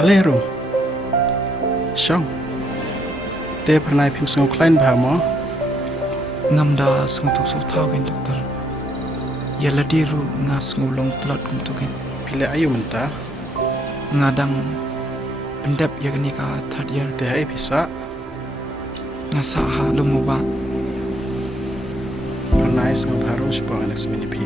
Alerum. Syong. Te pernah pim sengau klein bahamo. Ngamda sungtu sotau kan doktor. Yala diru ngas ngulong telat kumtukin. Pile ayu mentah. Ngadang pendap ya kini ka thadir. Te hai bisa. Ngasa ha lumoba. Pernah sengau barum sepong anak semini pi.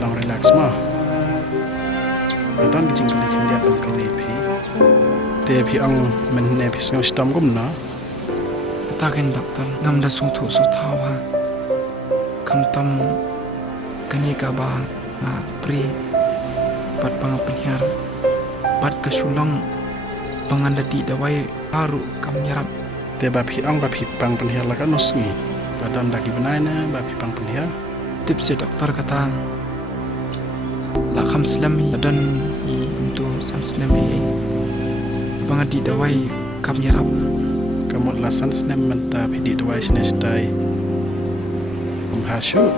Long relax mah. Adon bijing kali kendia pun kali pi. Te pi ang menne pi sengau stam gumna. Takin doktor ngamda sungtu sotau ha. Kamtam kani ka ba na pri pat pangapenhiar pat kesulong pangandadi dawai baru kam nyarap. Te bapi ang bapi pang penhiar lakan nusngi. Badan lagi benayna bapi pang penhiar. Tips doktor kata la kham slami dan I untuk san slami pangadi dawai kam nyarap. Kamu lasan senem menta pidi dua sini sedai. Hasu.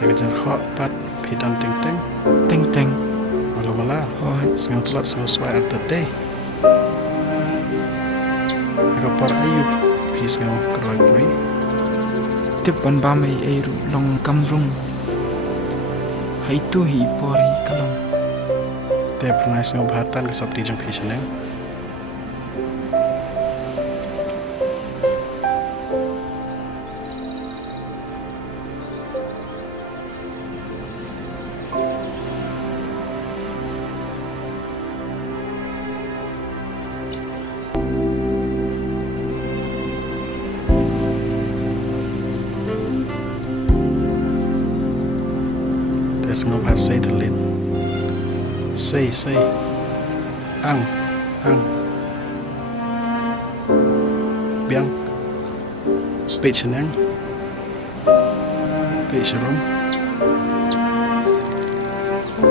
Terkejar hot pat pidan ting ting. Teng teng. Malu malah. Oh, Sengau telat sengau suai arta deh. Kapar ayu pi sengau keroi. tipan bamai airu long kamrung. Hai tu hi pori kalong. Te pernah sengau bahatan ke sabdi jeng pi seneng. Sengau bahas say telit. Say. Ang. Biang. Pej seneng. Pej serum.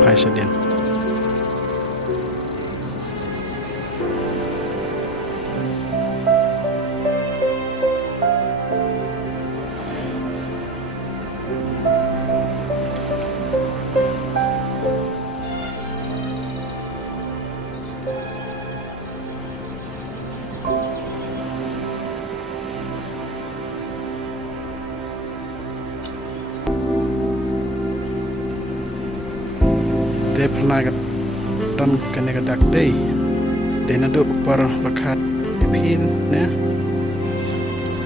Pai sedien. Te pernah dan kena kedak day. Dia nak duduk per bakat pin ne.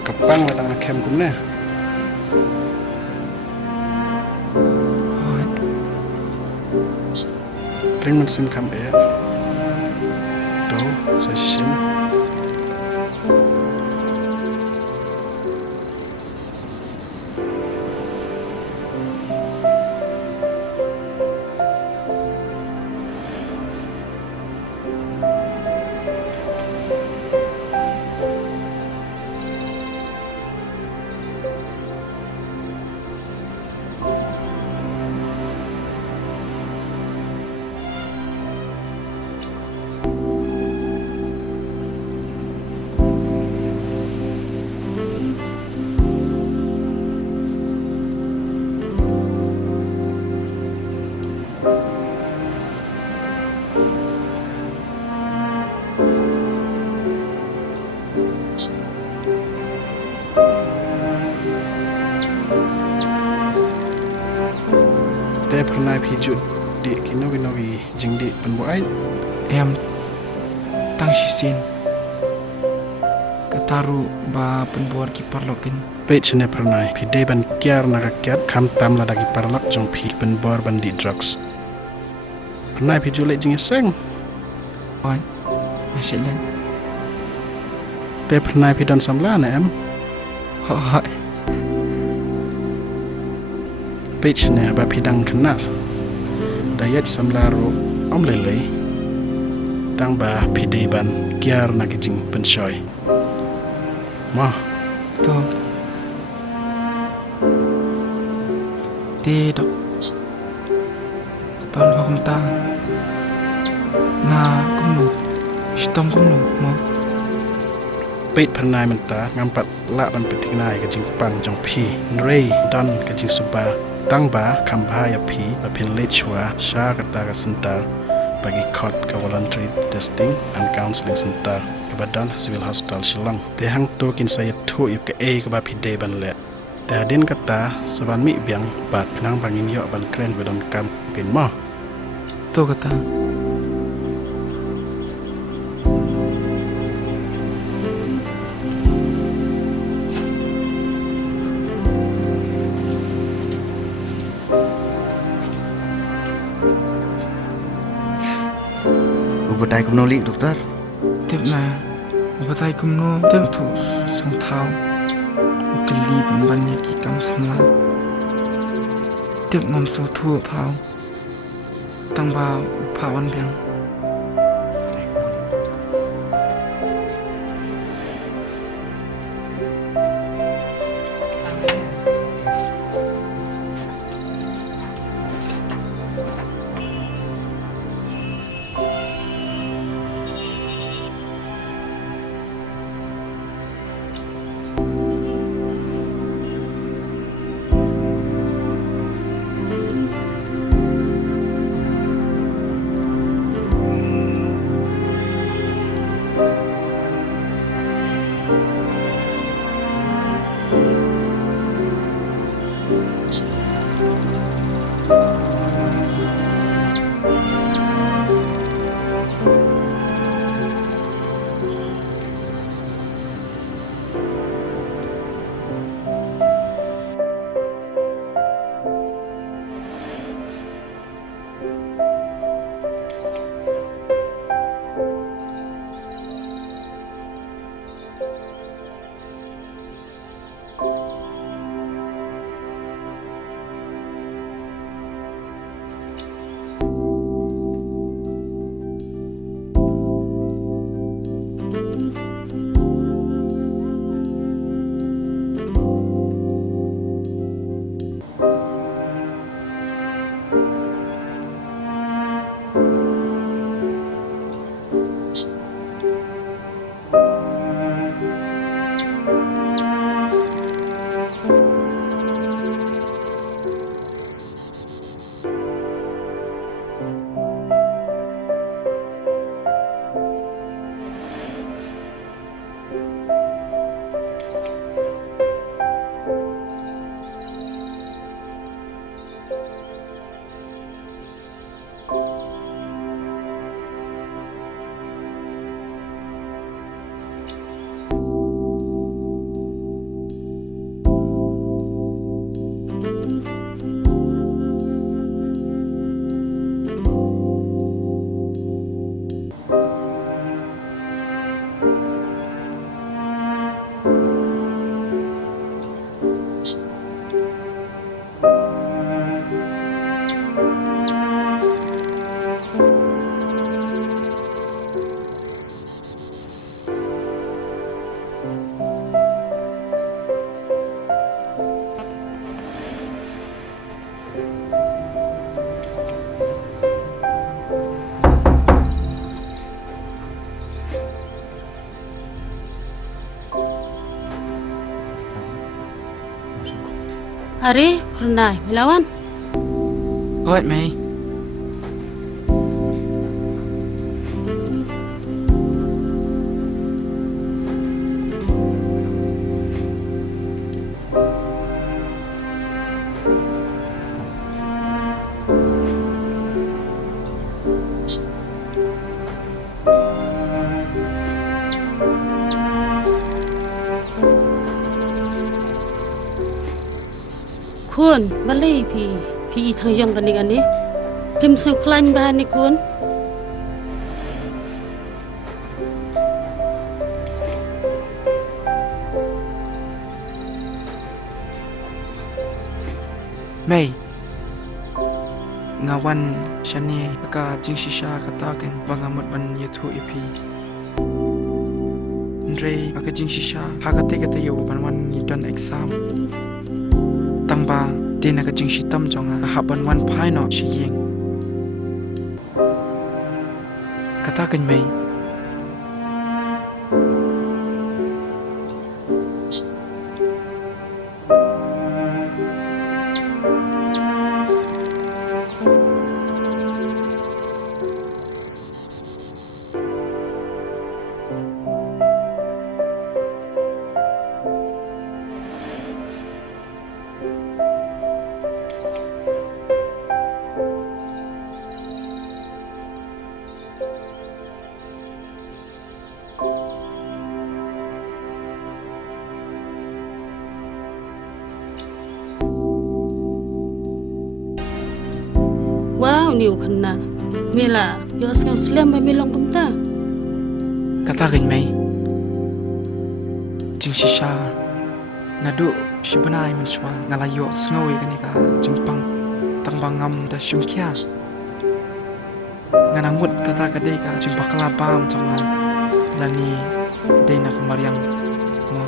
Kapang latang kem kum ne. Ring man sim kam e. Do session. Te pernah pijut di kinowi jeng di penbuat. Em tang sisin. Kataru ba penbuar kipar lokin. Pej ne pernah pide ban kiar nagakiat kam tam la dagi parlok jong pi penbuar bandi drugs. Pernah pijulet jeng iseng. Oi. Masyalan. Te pernah pidon samlana em. Hoi. Pej ne ba pidang kenas. Dayat samlaro om lele. Tang ba pide ban kiar nagijing penshoy. Mah. Tu. Tidak. Tol hukum ta. Nga kumnu. Sitom kum no mo. Peit pernai menta ngampat la ban petik nai ke jing pang jong phi rei dan ke jing suba tangba khamba ya phi ba phin let chua sha kata ka center bagi khot ke voluntary testing and counseling center ke badan civil hospital Shillong te hang to kin sayat thu ip ke e ke ba phi de ban le te hadin kata saban mi biang bat nang bangin yo ban kren bedon kam kin mo To kata. Ubatai kumnoli doktor. Tip na. Ubatai kum no tem tu sang thao. Ukali ban ya ki kam samla. Tip mam so thu thao. Tang ba upha wan biang. Ari, pernah melawan? Hoi mei. Kun, balai pi thang yang kan ni. Kim su klan bahan ni kun. Mei. Ngawan shani ka jing shisha kata ken bangamut ban yethu ipi. Andre aka jing shisha hakate kata yo ban wan ni dan exam. Tangba dina ka jing shitam jonga haban wan phai no shi yeng. Kata ken mei wow niu khanna mela yo asngau slam ba melong pamta kata gan mai jing shisha nadu shibanai min swa ngalayo sngawi kani ka jingpang tangbang ngam da shumkya nganangut kata kadai ka jimpakla bam changa lani dei na kumariang mo